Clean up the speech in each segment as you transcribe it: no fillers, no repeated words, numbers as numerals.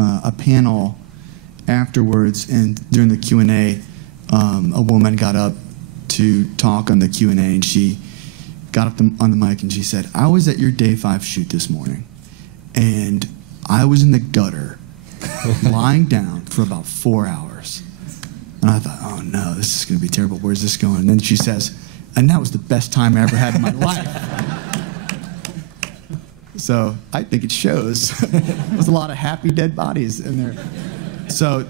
a panel afterwards, and during the Q&A, a woman got up to talk on the Q&A, and she got up on the mic and she said, "I was at your day 5 shoot this morning, and I was in the gutter, lying down for about 4 hours." And I thought, oh no, this is going to be terrible. Where's this going? And then she says, "And that was the best time I ever had in my life." So I think it shows. There's a lot of happy dead bodies in there. So,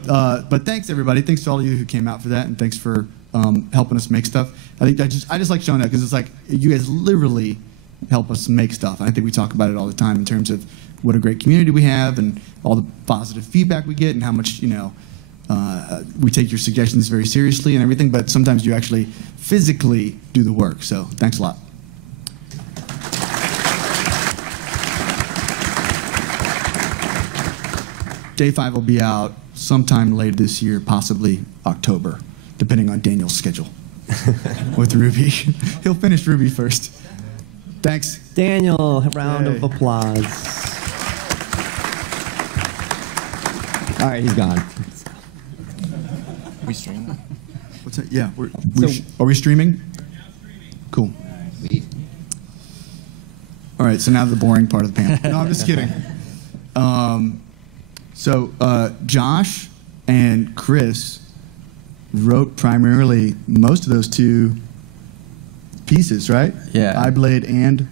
but thanks everybody. Thanks to all of you who came out for that, and thanks for helping us make stuff. I just like showing that because it's like you guys literally help us make stuff. And I think we talk about it all the time in terms of what a great community we have and all the positive feedback we get and how much we take your suggestions very seriously and everything. But sometimes you actually physically do the work. So thanks a lot. Day 5 will be out sometime later this year, possibly October, depending on Daniel's schedule with Ruby. He'll finish Ruby first. Thanks. Daniel, a round of applause. All right, he's gone. We streaming? What's that? Yeah, are we streaming? Cool. All right, so now the boring part of the panel. No, I'm just kidding. So Josh and Chris wrote primarily most of those 2 pieces, right? Yeah. iBlade and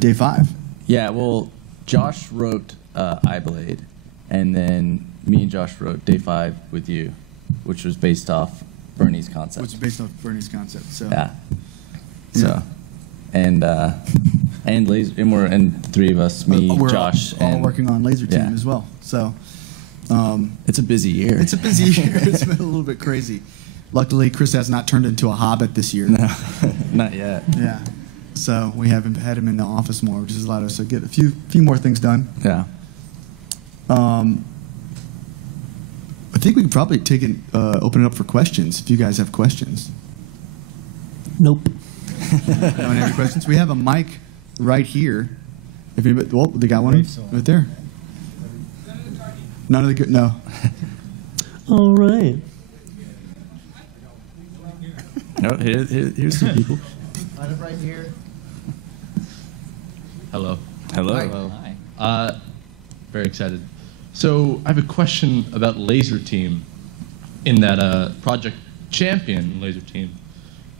Day 5. Yeah, well, Josh wrote iBlade, and then me and Josh wrote Day 5 with you, which was based off Bernie's concept. Which is based off Bernie's concept. So. Yeah. So, and we're 3 of us, me, we're Josh, all and working on Laser Team as well. So. It's a busy year. It's a busy year. It's been a little bit crazy. Luckily, Chris has not turned into a hobbit this year. No, not yet. Yeah. So we haven't had him in the office more, which has allowed us to get a few more things done. Yeah. I think we could probably take it, open it up for questions if you guys have questions. Nope. Anyone have any questions? We have a mic right here. If anybody, well, they got one right there. None of the good. No. All right. No, here's some people. Right here. Hello. Hello. Hello. Hi. Very excited. So I have a question about Laser Team. In that Project Champion Laser Team,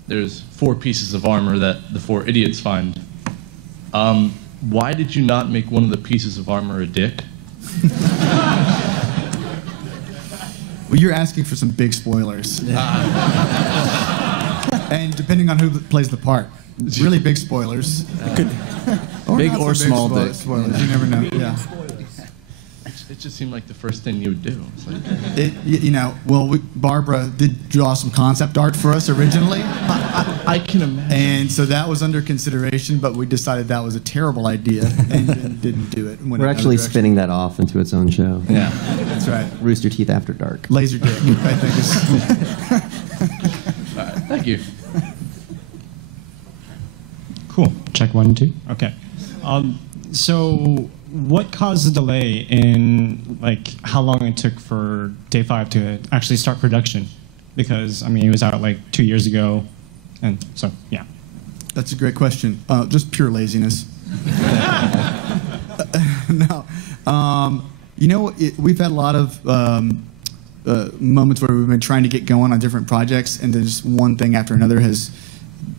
there's 4 pieces of armor that the 4 idiots find. Why did you not make one of the pieces of armor a dick? Well, you're asking for some big spoilers. And depending on who plays the part, really big spoilers. Big or small dick. Spoilers. You never know. Yeah. It just seemed like the first thing you would do. It's like Barbara did draw some concept art for us originally. I can imagine. And so that was under consideration, but we decided that was a terrible idea and didn't do it. We're actually spinning that off into its own show. Yeah. That's right. Rooster Teeth After Dark. Laser Dick, I think is. All right, thank you. Cool. Check 1 and 2. Okay. So what caused the delay in how long it took for Day 5 to actually start production? Because I mean, it was out 2 years ago, and so yeah. That's a great question. Just pure laziness. No. We've had a lot of moments where we've been trying to get going on different projects, and then just one thing after another has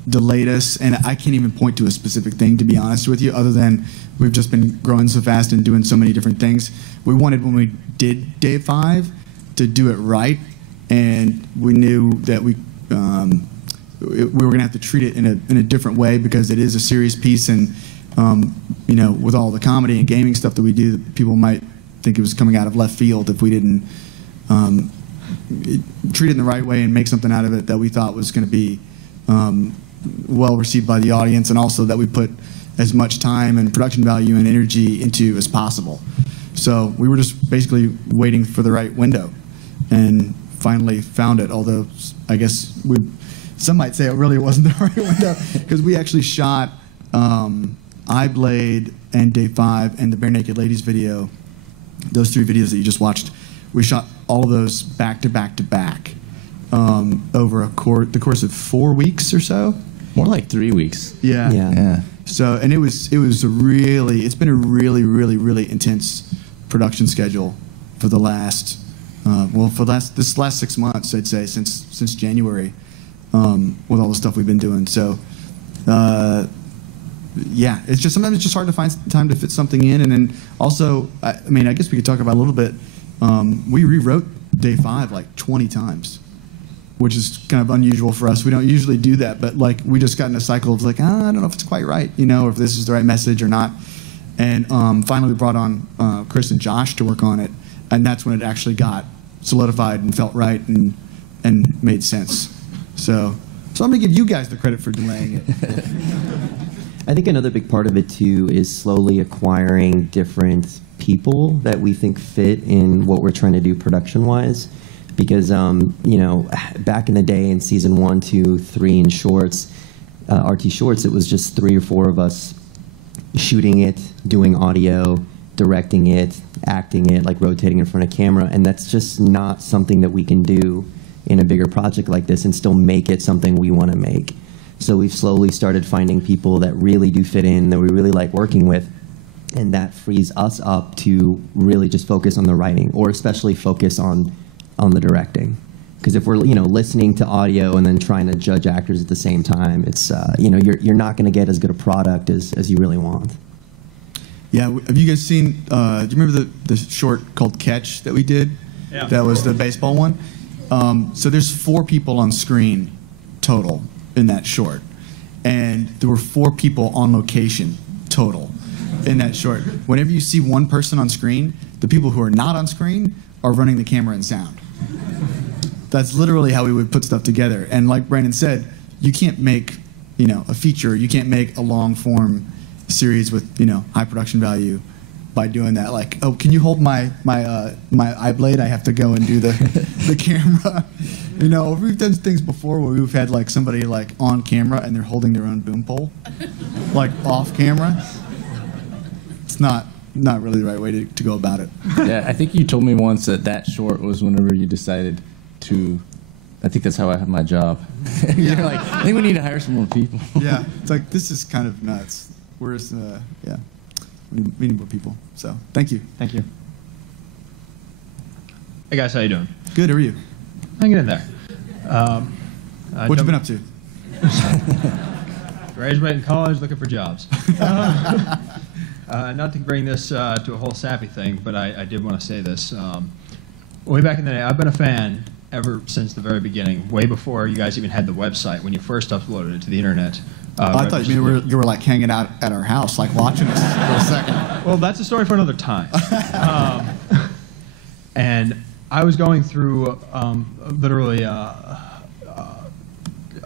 delayed us, and I can't even point to a specific thing, to be honest with you, other than we've just been growing so fast and doing so many different things. We wanted, when we did Day 5, to do it right, and we knew that we were going to have to treat it in a different way because it is a serious piece, and with all the comedy and gaming stuff that we do, people might think it was coming out of left field if we didn't treat it in the right way and make something out of it that we thought was going to be well received by the audience, and also that we put as much time and production value and energy into as possible. So we were just basically waiting for the right window, and finally found it. Although I guess some might say it really wasn't the right window, because we actually shot iBlade and Day 5 and the Bare Naked Ladies video those 3 videos that you just watched, we shot all of those back to back to back over the course of 4 weeks or so. More like 3 weeks. Yeah. Yeah. So, and it's been a really, really, really intense production schedule for the last, this last 6 months, I'd say, since January, with all the stuff we've been doing. So, yeah, sometimes it's just hard to find time to fit something in. And then also, I guess we could talk about a little bit. We rewrote Day 5 like 20 times, which is kind of unusual for us. We don't usually do that, but like we just got in a cycle of like, I don't know if it's quite right, or if this is the right message or not. And finally we brought on Chris and Josh to work on it, and that's when it actually got solidified and felt right and made sense. So I'm going to give you guys the credit for delaying it. I think another big part of it too is slowly acquiring different people that we think fit in what we're trying to do production-wise. Because back in the day in season 1, 2, 3 in shorts, RT Shorts, it was just 3 or 4 of us shooting it, doing audio, directing it, acting it, like rotating in front of camera, and that's just not something that we can do in a bigger project like this and still make it something we want to make. So we've slowly started finding people that really do fit in, that we really like working with, and that frees us up to really just focus on the writing, or especially focus on the directing. Because if we're listening to audio and then trying to judge actors at the same time, it's you're not going to get as good a product as you really want. Yeah, have you guys seen? Do you remember the short called Catch that we did? Yeah. That was the baseball one. So there's 4 people on screen total in that short, and there were 4 people on location total in that short. Whenever you see one person on screen, the people who are not on screen are running the camera and sound. That's literally how we would put stuff together. And like Brandon said, you can't make a feature, you can't make a long form series with high production value by doing that. Like, oh, can you hold my eye blade? I have to go and do the camera. We've done things before where we've had like somebody like on camera and they're holding their own boom pole, like off camera. It's not really the right way to go about it. Yeah, I think you told me once that short was whenever you decided to. I think that's how I have my job. You're like, I think we need to hire some more people. Yeah, it's like, this is kind of nuts. Where's yeah, we need more people. So thank you. Thank you. Hey guys, how you doing? Good. How are you? Hanging in there. What you been up to? Graduating college, looking for jobs. Not to bring this to a whole sappy thing, but I did want to say this. Way back in the day, I've been a fan ever since the very beginning, way before you guys even had the website, when you first uploaded it to the internet. I thought you were like hanging out at our house, like watching us for a second. Well, that's a story for another time. And I was going through literally a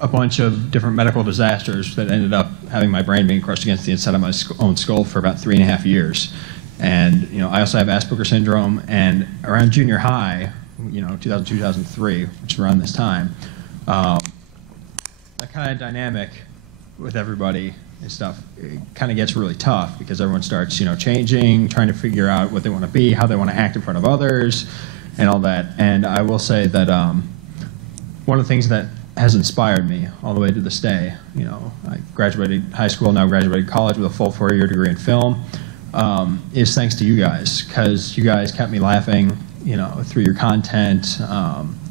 bunch of different medical disasters that ended up having my brain being crushed against the inside of my own skull for about 3.5 years. And I also have Asperger's syndrome. And around junior high, 2002, 2003, which is around this time, that kind of dynamic with everybody and stuff, it kind of gets really tough because everyone starts, changing, trying to figure out what they want to be, how they want to act in front of others, and all that. And I will say that one of the things that has inspired me all the way to this day, I graduated high school, now graduated college with a full 4-year degree in film, is thanks to you guys, because you guys kept me laughing, through your content,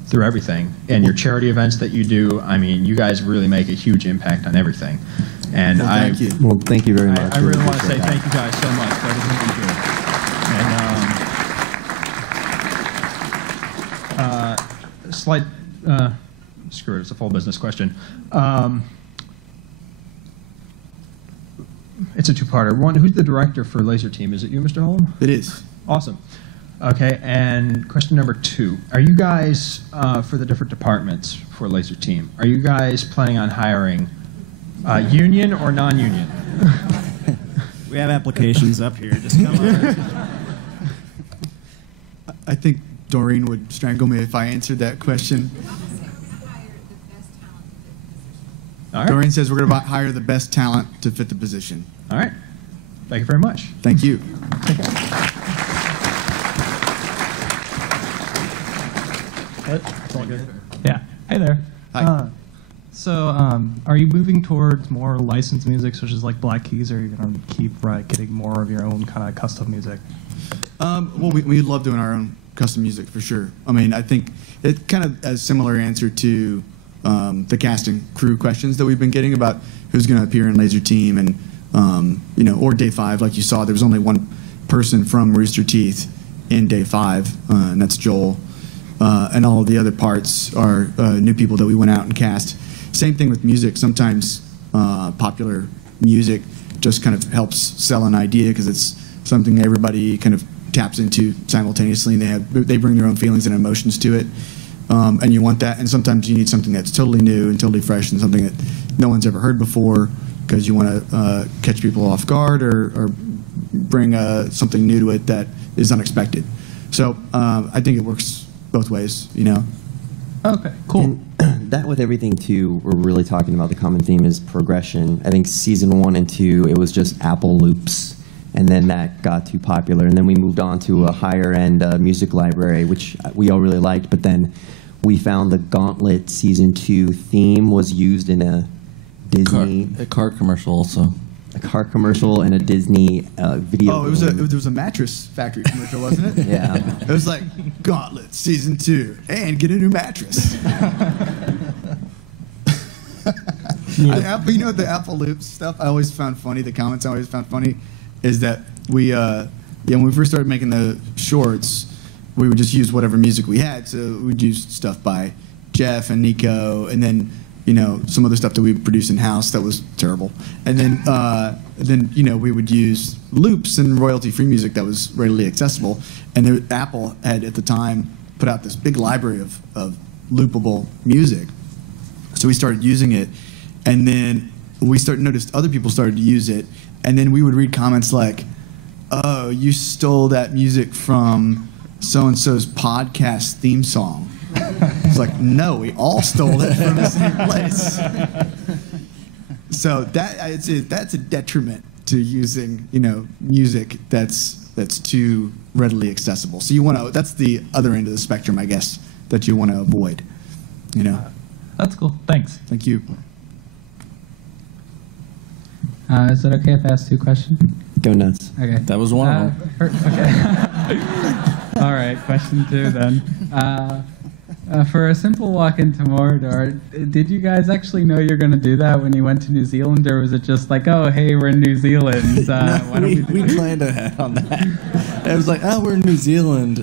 through everything, and your charity events that you do. I mean, you guys really make a huge impact on everything. And thank you. Well, thank you very much. I really want to say thank you guys so much for everything you do. And slight, screw it, it's a full business question. It's a 2-parter. One, who's the director for Laser Team? Is it you, Mr. Holm? It is. Awesome. Okay, and question number 2. Are you guys, for the different departments for Laser Team, are you guys planning on hiring union or non-union? We have applications up here. Just come on. I think Doreen would strangle me if I answered that question. All right. Doreen says we're going to hire the best talent to fit the position. All right. Thank you very much. Thank you. It's all good. Yeah. Hey there. Hi. So, are you moving towards more licensed music, such as like Black Keys, or are you going to keep getting more of your own kind of custom music? Well, we love doing our own custom music for sure. I mean, I think it kind of a similar answer to the cast and crew questions that we've been getting about who's going to appear in Laser Team, and or Day 5. Like you saw, there was only one person from Rooster Teeth in Day 5, and that's Joel. And all of the other parts are new people that we went out and cast. Same thing with music. Sometimes popular music just kind of helps sell an idea because it's something everybody kind of taps into simultaneously, and they bring their own feelings and emotions to it. And you want that. And sometimes you need something that's totally new and totally fresh and something that no one's ever heard before because you want to catch people off guard or bring something new to it that is unexpected. So I think it works both ways, Okay, cool. And that with everything too, we're really talking about the common theme is progression. I think season 1 and 2, it was just Apple loops, and then that got too popular, and then we moved on to a higher end music library, which we all really liked. But then we found the Gauntlet season 2 theme was used in a Disney A car commercial also. a car commercial and a Disney video. Oh, it was a mattress factory commercial, wasn't it? Yeah. It was like Gauntlet season 2 and get a new mattress. The Apple Loops stuff I always found funny. The comments I always found funny is that when we first started making the shorts, we would just use whatever music we had. So we'd use stuff by Jeff and Nico, and then some other stuff that we produced in house that was terrible. And then we would use loops and royalty-free music that was readily accessible. And Apple had at the time put out this big library of loopable music. So we started using it, and then we noticed other people started to use it, and then we would read comments like, "Oh, you stole that music from so-and-so's podcast theme song." It's like, no, we all stole it from the same place. So that's a detriment to using music that's too readily accessible. So that's the other end of the spectrum, I guess, that you want to avoid. That's cool. Thanks. Thank you. Is it okay if I ask 2 questions? Go nuts. Okay. That was one of them. Okay. All right, question 2 then. For a simple walk into Mordor, did you guys actually know you're going to do that when you went to New Zealand, or was it just like, oh, hey, we're in New Zealand? No, Why don't we planned ahead on that. It was like, oh, we're in New Zealand.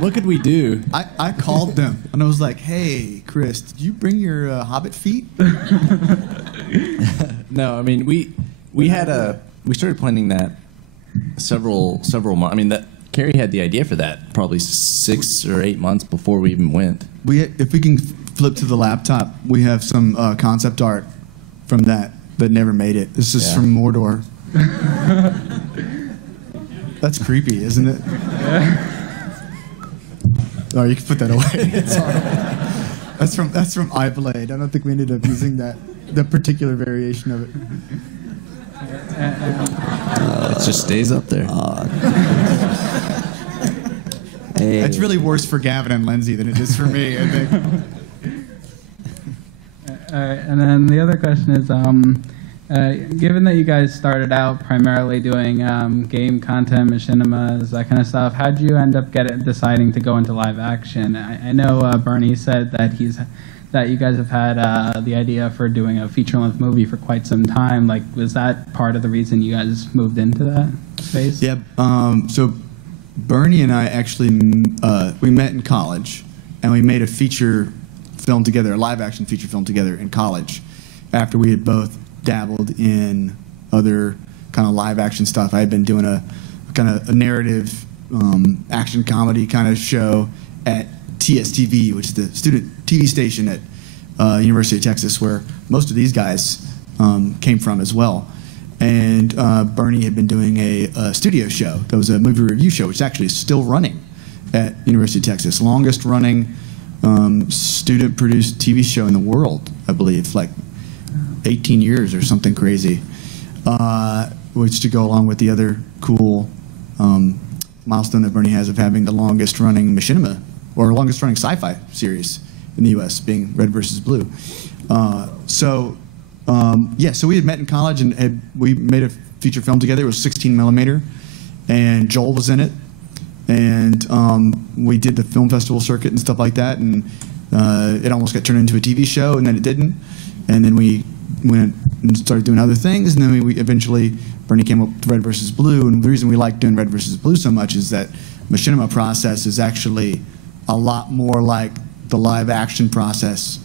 What could we do? I called them, and I was like, hey, Chris, did you bring your Hobbit feet? No, I mean, we started planning that several months. I mean, Carrie had the idea for that probably 6 or 8 months before we even went. If we can flip to the laptop, we have some concept art from that never made it. This is from Mordor. That's creepy, isn't it? Oh, you can put that away. Sorry. That's from iBlade. I don't think we ended up using the particular variation of it. It just stays up there. Hey. It's really worse for Gavin and Lindsay than it is for me, I think. All right, and then the other question is, given that you guys started out primarily doing game content, machinimas, that kind of stuff, how did you end up deciding to go into live action? I know Bernie said that you guys have had the idea for doing a feature-length movie for quite some time. Like, was that part of the reason you guys moved into that space? Yeah. So Bernie and I actually we met in college, and we made a feature film together, a live-action feature film together in college. After we had both dabbled in other kind of live-action stuff, I had been doing a kind of a narrative action comedy kind of show at TSTV, which is the student TV station at University of Texas, where most of these guys came from as well. And Bernie had been doing a studio show. That was a movie review show, which is actually still running at University of Texas. Longest running student-produced TV show in the world, I believe, like 18 years or something crazy, which to go along with the other cool milestone that Bernie has of having the longest running machinima or longest running sci-fi series in the U.S., being Red versus Blue. So we had met in college, and we made a feature film together. It was 16 millimeter, and Joel was in it. And we did the film festival circuit and stuff like that, and it almost got turned into a TV show, and then it didn't. And then we went and started doing other things, and then we eventually, Bernie came up with Red versus Blue, and the reason we like doing Red versus Blue so much is that machinima process is actually a lot more like the live action process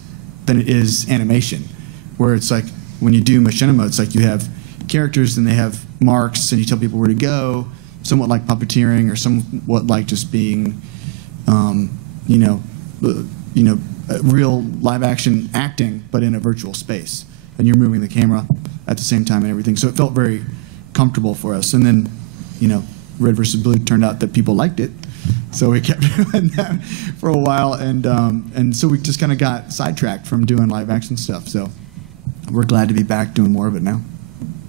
than it is animation, where it's like when you do machinima, it's like you have characters and they have marks, and you tell people where to go, somewhat like puppeteering, or somewhat like just being, real live action acting, but in a virtual space, and you're moving the camera at the same time and everything. So it felt very comfortable for us. And then, Red versus Blue turned out that people liked it, so we kept doing that for a while, and so we just kind of got sidetracked from doing live action stuff. So we're glad to be back doing more of it now.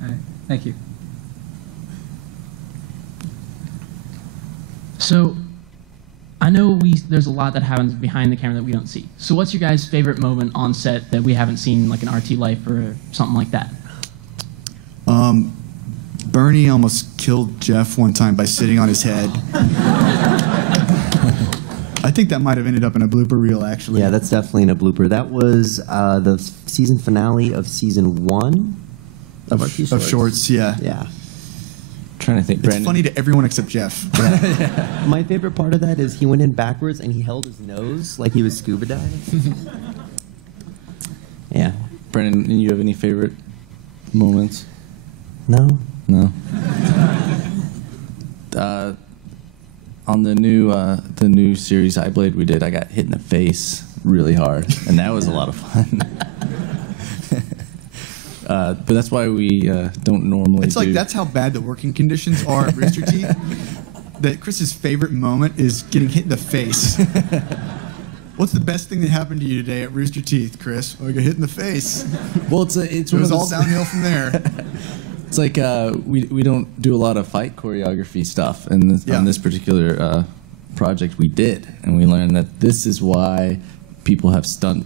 All right. Thank you. So, I know there's a lot that happens behind the camera that we don't see. So what's your guys' favorite moment on set that we haven't seen, like an RT Life or something like that? Bernie almost killed Jeff one time by sitting on his head. I think that might have ended up in a blooper reel, actually. Yeah, that's definitely in a blooper. That was the season finale of season 1 of RT Shorts. Of Shorts, yeah. Yeah. Trying to think. It's funny to everyone except Jeff. Yeah. My favorite part of that is he went in backwards and he held his nose like he was scuba diving. Yeah. Brendan, you have any favorite moments? No. No. On the new series iBlade we did, I got hit in the face really hard, and that was a lot of fun. But that's why we don't normally. It's like that's how bad the working conditions are at Rooster Teeth. That Chris's favorite moment is getting hit in the face. What's the best thing that happened to you today at Rooster Teeth, Chris? Oh, I got hit in the face. Well, it was all downhill from there. It's like we don't do a lot of fight choreography stuff, and on this particular project we did, and we learned that this is why people have stunt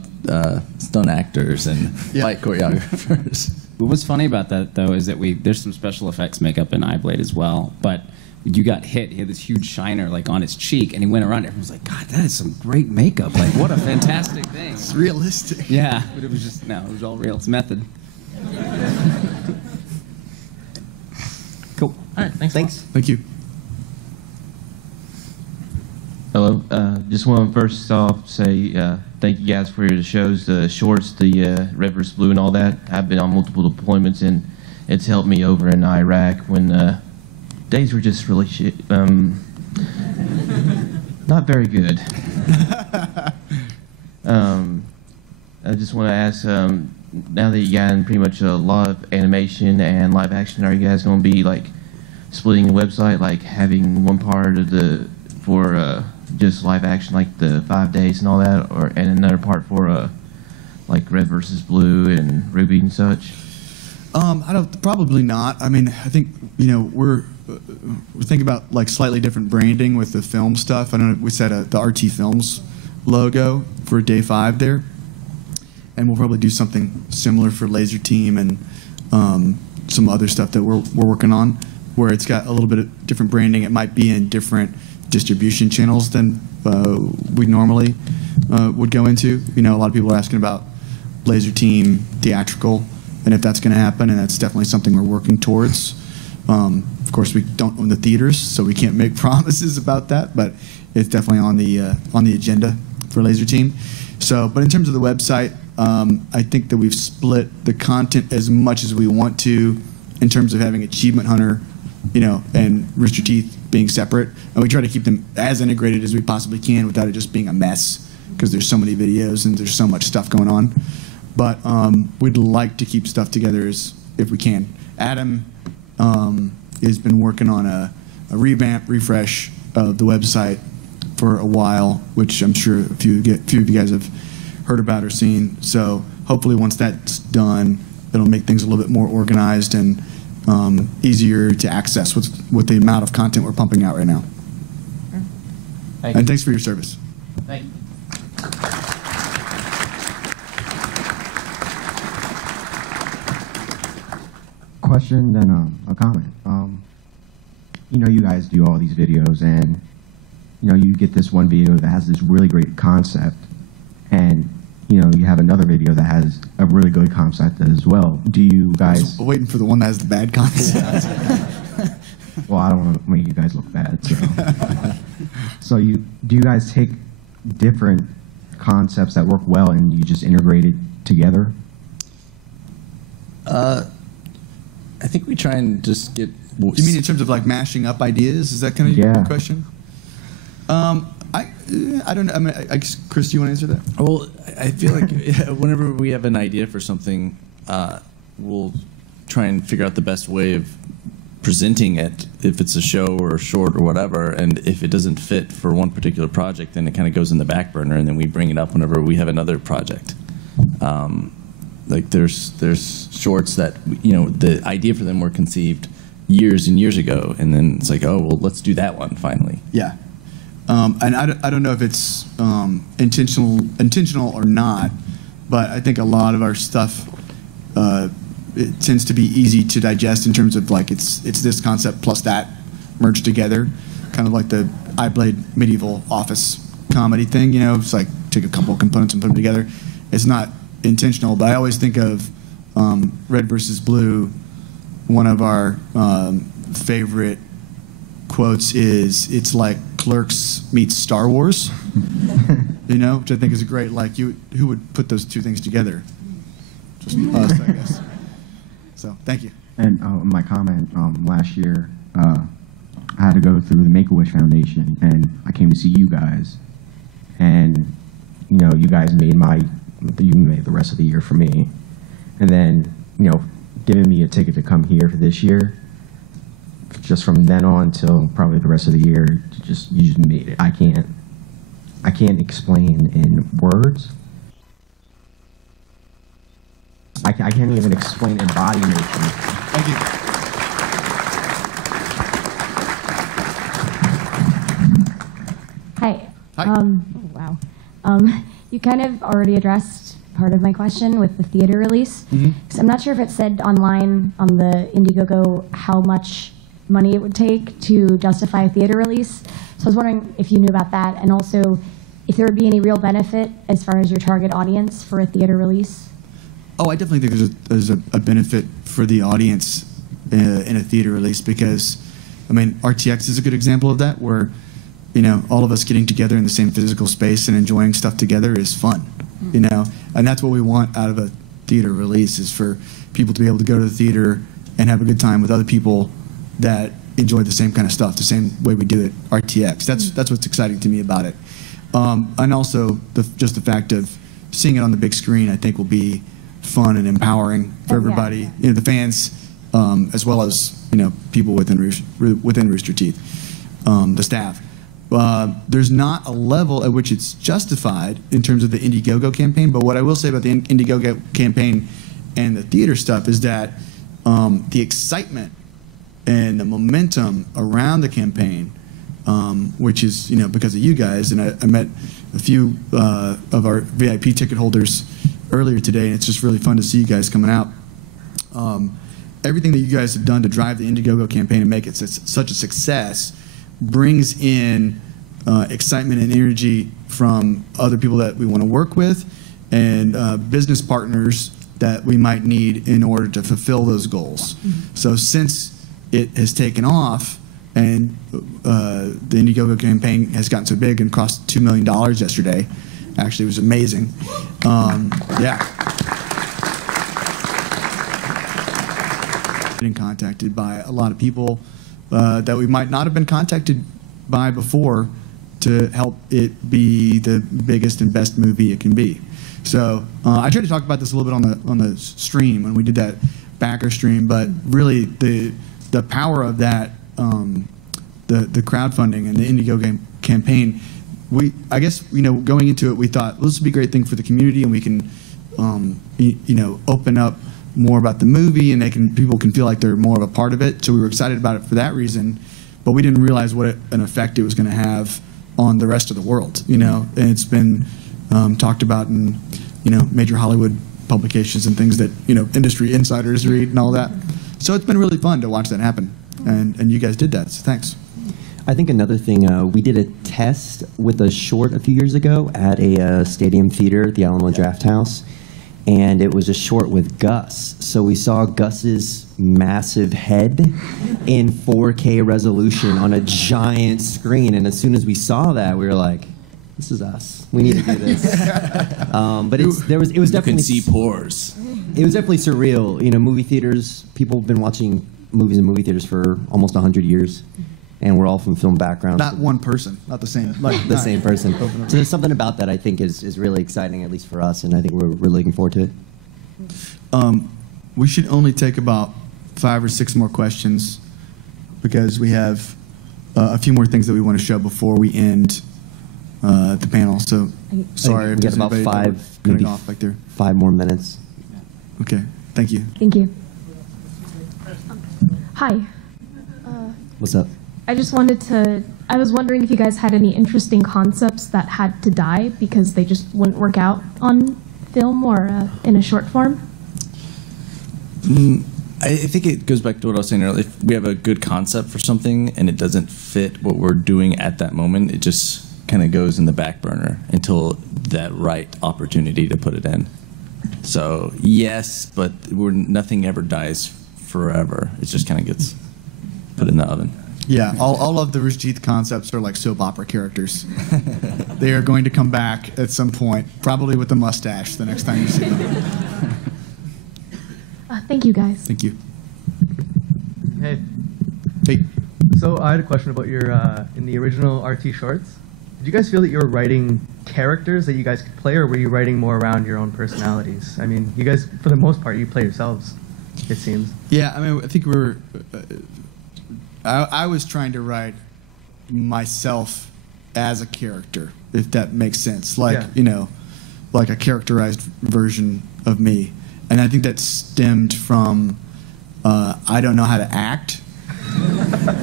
actors and fight choreographers. What was funny about that, though, is that there's some special effects makeup in iBlade as well, but you got hit, he had this huge shiner like on his cheek, and he went around, everyone was like, God, that is some great makeup, like what a fantastic thing. It's realistic. Yeah, but it was just, no, it was all real, it's method. Cool. All right, thanks. Thank you. Hello. Just want to first off say thank you guys for your shows, the shorts, the Red vs. Blue and all that. I've been on multiple deployments, and it's helped me over in Iraq when days were just really not very good. I just want to ask, now that you got pretty much a lot of animation and live action, are you guys going to be like splitting the website, like having one part of for just live action, like the 5 days and all that, and another part for like Red versus Blue and Ruby and such? Probably not. I mean, I think we're thinking about like slightly different branding with the film stuff. I don't know. We set the RT Films logo for day 5 there, and we'll probably do something similar for Laser Team and some other stuff that we're working on, where it's got a little bit of different branding. It might be in different distribution channels than we normally would go into. A lot of people are asking about Laser Team theatrical, and if that's going to happen, and that's definitely something we're working towards. Of course, we don't own the theaters, so we can't make promises about that, but it's definitely on the agenda for Laser Team. So, but in terms of the website, I think that we've split the content as much as we want to, in terms of having Achievement Hunter, and Rooster Teeth being separate, and we try to keep them as integrated as we possibly can without it just being a mess, because there's so many videos and there's so much stuff going on. But we'd like to keep stuff together if we can. Adam has been working on a refresh of the website for a while, which I'm sure a few of you guys have heard about or seen. So hopefully once that's done, it'll make things a little bit more organized and easier to access with the amount of content we're pumping out right now. And thanks for your service. Thank you. Question, then a comment. You know, you guys do all these videos, and you know, you get this one video that has this really great concept, and you know, you have another video that has a really good concept as well. Do you guys? I was waiting for the one that has the bad concept. Well, I don't want to make you guys look bad. So, so do you guys take different concepts that work well and you just integrate it together? I think we try and just get. You mean in terms of like mashing up ideas? Is that kind of your question? I don't know. I mean, I guess, Chris, do you want to answer that? Well, I feel like whenever we have an idea for something, we'll try and figure out the best way of presenting it, if it's a show or a short or whatever. And if it doesn't fit for one particular project, then it kind of goes in the back burner, and then we bring it up whenever we have another project. Like there's shorts that, you know, the idea for them were conceived years and years ago, and then it's like, oh well, let's do that one finally. Yeah. And I don't know if it's intentional or not, but I think a lot of our stuff it tends to be easy to digest in terms of like it's this concept plus that merged together, kind of like the I Played medieval office comedy thing. You know, it's like take a couple of components and put them together. It's not intentional, but I always think of Red versus Blue. One of our favorite quotes is, "It's like Clerks meets Star Wars," you know, which I think is a great, like, who would put those two things together? Just us, I guess. So, thank you. And my comment, last year, I had to go through the Make-A-Wish Foundation, and I came to see you guys, and, you know, you guys made the rest of the year for me. And then, you know, giving me a ticket to come here for this year, just from then on till probably the rest of the year, you just made it. I can't explain in words. I can't even explain in body motion. Thank you. Hi. Hi. Oh, wow. You kind of already addressed part of my question with the theater release. So I'm not sure if it said online on the Indiegogo how much money it would take to justify a theater release. So I was wondering if you knew about that, and also if there would be any real benefit as far as your target audience for a theater release. Oh, I definitely think there's a benefit for the audience in a theater release, because, I mean, RTX is a good example of that, where, you know, all of us getting together in the same physical space and enjoying stuff together is fun, you know, and that's what we want out of a theater release, is for people to be able to go to the theater and have a good time with other people that enjoy the same kind of stuff, the same way we do it, RTX. That's what's exciting to me about it. And also, just the fact of seeing it on the big screen, I think, will be fun and empowering for everybody, you know, the fans, as well as, you know, people within Rooster Teeth, the staff. There's not a level at which it's justified in terms of the Indiegogo campaign, but what I will say about the Indiegogo campaign and the theater stuff is that the excitement and the momentum around the campaign, which is, you know, because of you guys, and I met a few of our VIP ticket holders earlier today, and it's just really fun to see you guys coming out. Everything that you guys have done to drive the Indiegogo campaign and make it such a success brings in excitement and energy from other people that we want to work with, and business partners that we might need in order to fulfill those goals. So since it has taken off, and the Indiegogo campaign has gotten so big and cost $2 million yesterday, actually, it was amazing. Yeah. Getting contacted by a lot of people that we might not have been contacted by before to help it be the biggest and best movie it can be. So I tried to talk about this a little bit on the stream when we did that backer stream, but really the power of that, the crowdfunding and the Indiegogo campaign, I guess, you know, going into it, we thought, well, this would be a great thing for the community, and we can, you know, open up more about the movie, and people can feel like they're more of a part of it. So we were excited about it for that reason, but we didn't realize what an effect it was going to have on the rest of the world. And it's been talked about in major Hollywood publications and things that industry insiders read and all that. So it's been really fun to watch that happen, and you guys did that. So thanks. I think another thing, we did a test with a short a few years ago at a stadium theater at the Alamo Draft House, and it was a short with Gus. So we saw Gus's massive head in 4K resolution on a giant screen, and as soon as we saw that, we were like, this is us. We need to do this. But it was definitely... You can see pores. It was definitely surreal. Movie theaters, people have been watching movies in movie theaters for almost 100 years. And we're all from film backgrounds. Not one person, not the same. The same person. So there's something about that I think is really exciting, at least for us, and I think we're looking forward to it. We should only take about 5 or 6 more questions because we have a few more things that we want to show before we end the panel. So sorry if we got there's about anybody 5, cutting maybe off back there. 5 more minutes. Okay, thank you. Thank you. Hi. What's up? I just wanted to, I was wondering if you guys had any interesting concepts that had to die because they just wouldn't work out on film or in a short form? I think it goes back to what I was saying earlier. If we have a good concept for something and it doesn't fit what we're doing at that moment, it just kind of goes in the back burner until that right opportunity to put it in. So yes, but nothing ever dies forever. It just kind of gets put in the oven. Yeah, all of the Rooster Teeth concepts are like soap opera characters. They are going to come back at some point, probably with a mustache the next time you see them. Thank you, guys. Thank you. Hey. Hey. So I had a question about your, in the original RT shorts, did you guys feel that you were writing characters that you guys could play, or were you writing more around your own personalities? I mean, you guys, for the most part, you play yourselves, it seems. Yeah, I mean, I think we were... I was trying to write myself as a character, if that makes sense. Like, like a characterized version of me. And I think that stemmed from I don't know how to act.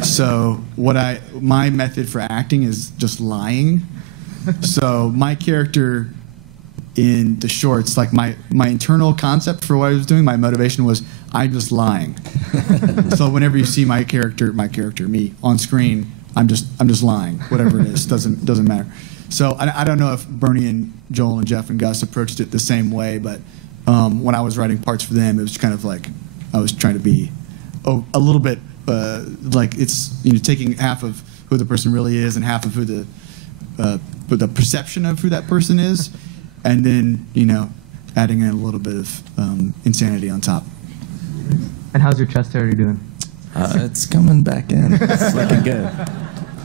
So my method for acting is just lying. So my character in the shorts, like my internal concept for what I was doing, my motivation was I'm just lying. So whenever you see my character, me on screen, I'm just lying. Whatever it is, doesn't matter. So I don't know if Bernie and Joel and Jeff and Gus approached it the same way, but when I was writing parts for them, it was kind of like I was trying to be a little bit like it's taking half of who the person really is and half of who the perception of who that person is, and then adding in a little bit of insanity on top. And how's your chest hair doing? It's coming back in. It's looking good.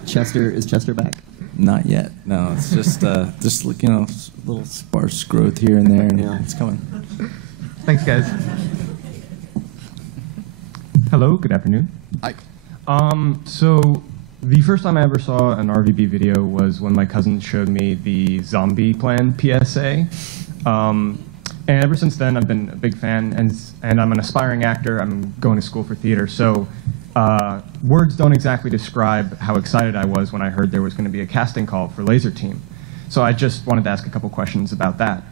Is Chester back? Not yet. No, it's just a little sparse growth here and there, and it's coming. Thanks, guys. Hello. Good afternoon. Hi. So the first time I ever saw an RVB video was when my cousin showed me the Zombie Plan PSA. And ever since then, I've been a big fan, and I'm an aspiring actor. I'm going to school for theater, so words don't exactly describe how excited I was when I heard there was going to be a casting call for Laser Team. So I just wanted to ask a couple questions about that.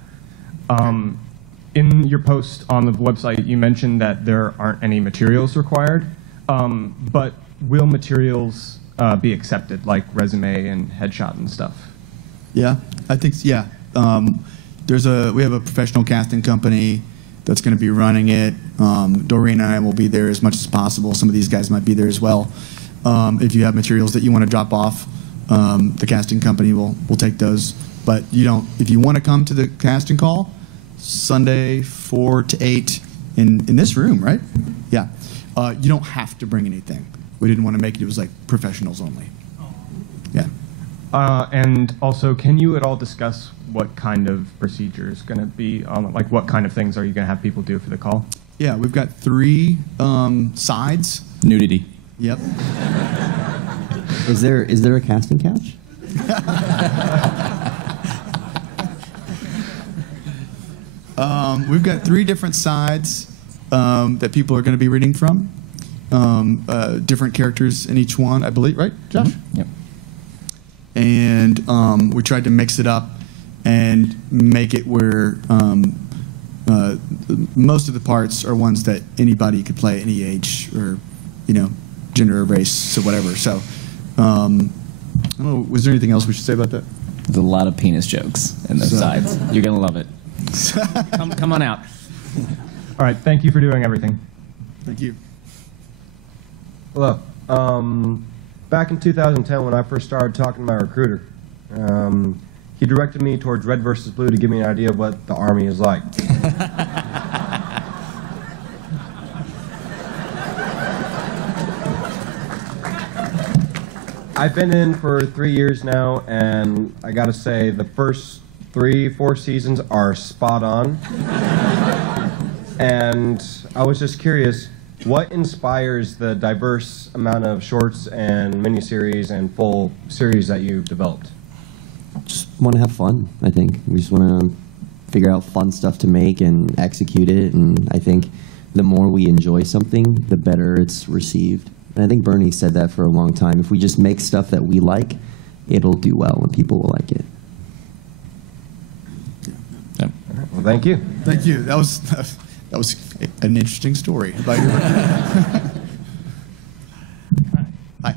In your post on the website, you mentioned that there aren't any materials required, but will materials be accepted, like resume and headshot and stuff? Yeah, I think, yeah. We have a professional casting company that's going to be running it. Doreen and I will be there as much as possible. Some of these guys might be there as well. If you have materials that you want to drop off, the casting company will take those. But if you want to come to the casting call, Sunday 4 to 8 in this room, right? Yeah. You don't have to bring anything. We didn't want to make it was like professionals only. Yeah. And also, can you at all discuss what kind of procedure is going to be, like what kind of things are you going to have people do for the call? Yeah, we've got 3 sides. Nudity. Yep. Is there a casting couch? We've got 3 different sides that people are going to be reading from. Different characters in each one, I believe, right, Josh? Mm-hmm. Yep. And we tried to mix it up and make it where most of the parts are ones that anybody could play, any age or gender or race, so whatever. So I don't know, was there anything else we should say about that? There's a lot of penis jokes in those sides. You're gonna love it. Come on out. All right, thank you for doing everything. Thank you. Hello. Back in 2010, when I first started talking to my recruiter, he directed me towards Red versus Blue to give me an idea of what the Army is like. I've been in for 3 years now, and I gotta say, the first 3-4 seasons are spot on. And I was just curious, what inspires the diverse amount of shorts and miniseries and full series that you've developed? Just want to have fun, I think. We just want to figure out fun stuff to make and execute it, and I think the more we enjoy something, the better it's received. And I think Bernie said that for a long time. If we just make stuff that we like, it'll do well and people will like it. Yeah. Well, thank you. Thank you. That was an interesting story about your Hi.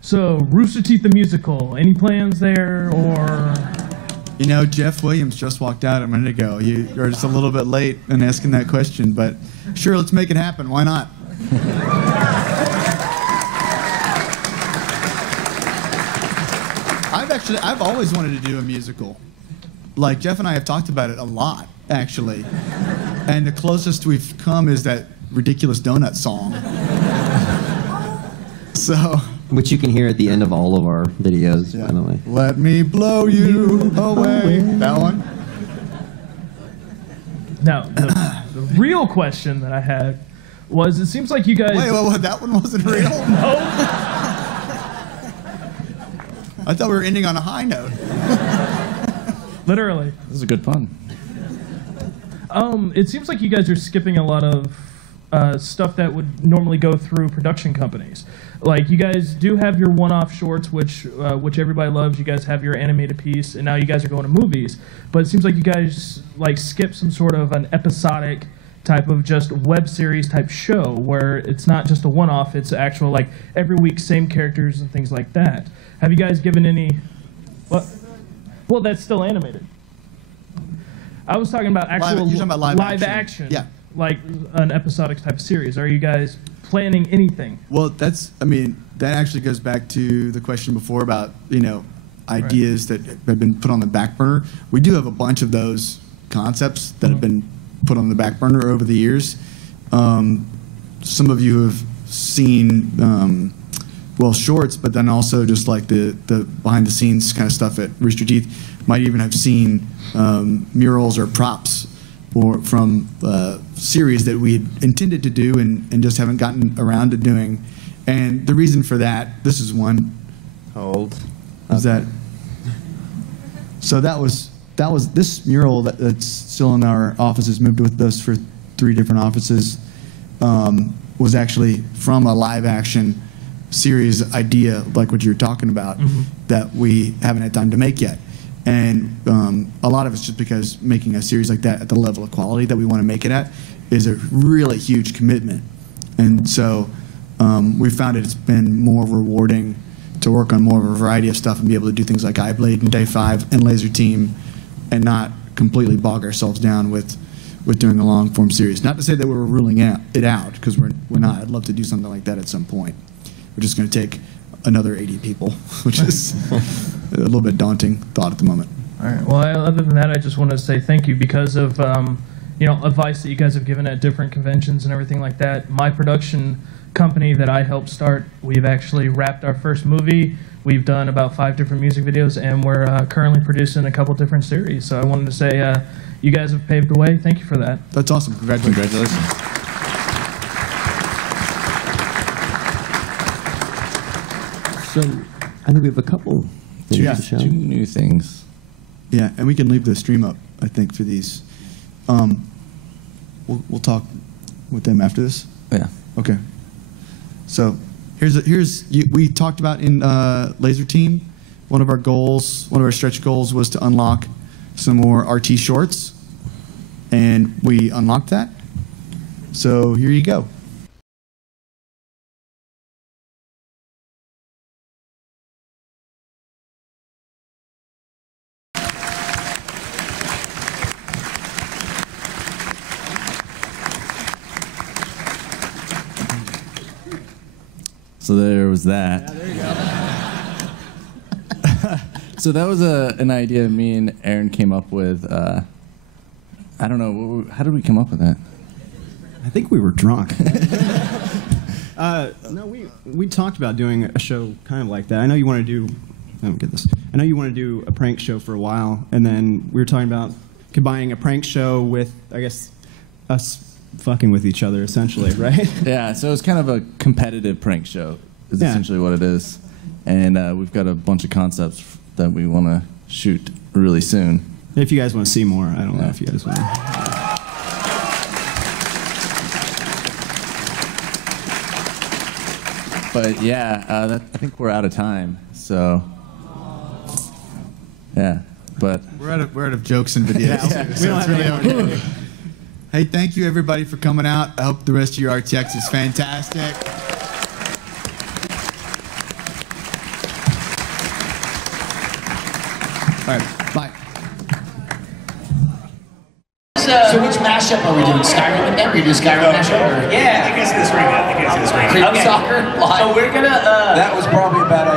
So, Rooster Teeth the musical, any plans there, or? Jeff Williams just walked out a minute ago. You are just a little bit late in asking that question, but sure, let's make it happen. Why not? I've always wanted to do a musical. Like, Jeff and I have talked about it a lot, actually. And the closest we've come is that ridiculous donut song. So, which you can hear at the end of all of our videos, by the way. Let me blow you away. That one. Now, the real question that I had was, it seems like you guys... Wait, that one wasn't real? No. I thought we were ending on a high note. Literally. This is a good pun. It seems like you guys are skipping a lot of stuff that would normally go through production companies. Like, you guys do have your one-off shorts, which everybody loves. You guys have your animated piece, and now you guys are going to movies. But it seems like you guys skip some sort of an episodic type of just web series type show where it's not just a one-off, it's actual every week same characters and things like that. Have you guys given any? What? Well, that's still animated. I was talking about actual you're talking about live action. Yeah. Like an episodic type of series. Are you guys planning anything? Well, that actually goes back to the question before about, ideas that have been put on the back burner. We do have a bunch of those concepts that have been put on the back burner over the years. Some of you have seen, shorts, but then also just like the behind the scenes kind of stuff at Rooster Teeth. Might even have seen murals or props from series that we had intended to do and just haven't gotten around to doing. And the reason for that, this is one. Hold. Is that? So that was this mural that's still in our offices, moved with us for 3 different offices, was actually from a live action series idea, like what you're talking about, that we haven't had time to make yet. And a lot of it's just because making a series like that at the level of quality that we want to make it at is a really huge commitment. And so we found it's been more rewarding to work on more of a variety of stuff and be able to do things like iBlade and Day 5 and Laser Team and not completely bog ourselves down with doing a long form series. Not to say that we're ruling it out, because we're not. I'd love to do something like that at some point. We're just going to take another 80 people, which is a little bit daunting thought at the moment. All right. Well, other than that, I just want to say thank you because of advice that you guys have given at different conventions and everything like that. My production company that I helped start, we've actually wrapped our first movie. We've done about 5 different music videos, and we're currently producing a couple different series. So I wanted to say you guys have paved the way. Thank you for that. That's awesome. Congratulations. So I think we have a couple things to show. 2 new things. Yeah, and we can leave the stream up, I think, for these. We'll talk with them after this. Yeah. Okay. So we talked about in Laser Team one of our goals, one of our stretch goals was to unlock some more RT shorts, and we unlocked that. So here you go. So there was that. Yeah, there you go. So that was an idea me and Aaron came up with. I don't know, how did we come up with that? I think we were drunk. No, we talked about doing a show kind of like that. I know you want to do. I don't get this. I know you want to do a prank show for a while, and then we were talking about combining a prank show with, I guess, us fucking with each other, essentially, right? Yeah, so it's kind of a competitive prank show, is Yeah. essentially what it is. And we've got a bunch of concepts that we want to shoot really soon. If you guys want to see more, I don't know if you guys want to. But yeah, I think we're out of time, so yeah. But we're out of jokes and videos. Yeah, So we don't it's have really any okay. Hey, thank you everybody for coming out. I hope the rest of your RTX is fantastic. All right, bye. So which mashup are we doing? Skyrim again? Are we doing Skyrim mashup? Yeah. I think it's this ring. Creep soccer? So we're gonna. That was probably a bad